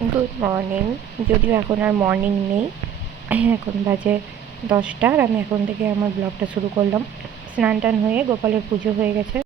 Good morning. যদিও এখন আর morning নেই, এখন বাজে 10টা, আর আমি এখন থেকে আমার ব্লগটা শুরু করলাম। স্নান টান হয়ে গোপালের পুজো হয়ে গেছে।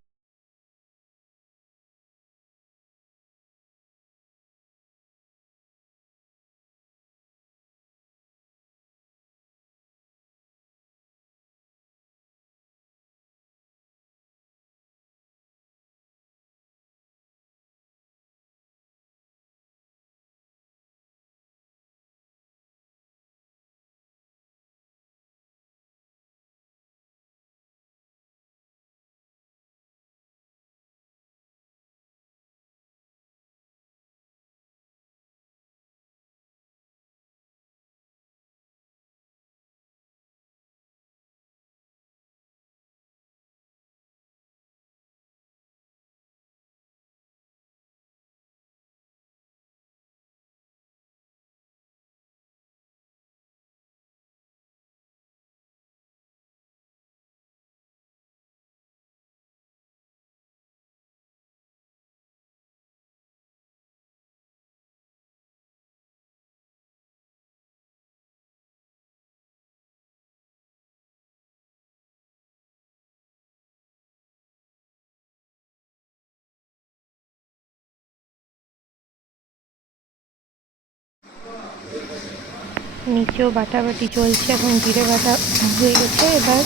নিচেও বাটাবাটি চলছে, এখন জিরে বাটা হয়ে গেছে। এবার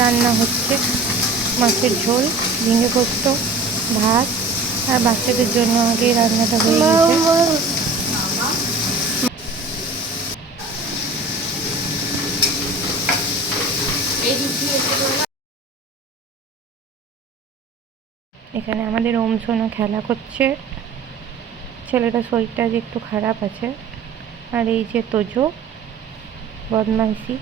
রান্না হচ্ছে মাছের ঝোল, ঝিঙে পোস্ত, ভাত, আর বাচ্চাদের জন্য আগেই রান্নাটা হয়ে গেছে। এখানে আমাদের ওম সোনা খেলা করছে, ছেলেটা শরীরটা আজ একটু খারাপ আছে। আর এই যে তোজো বদমাইশি।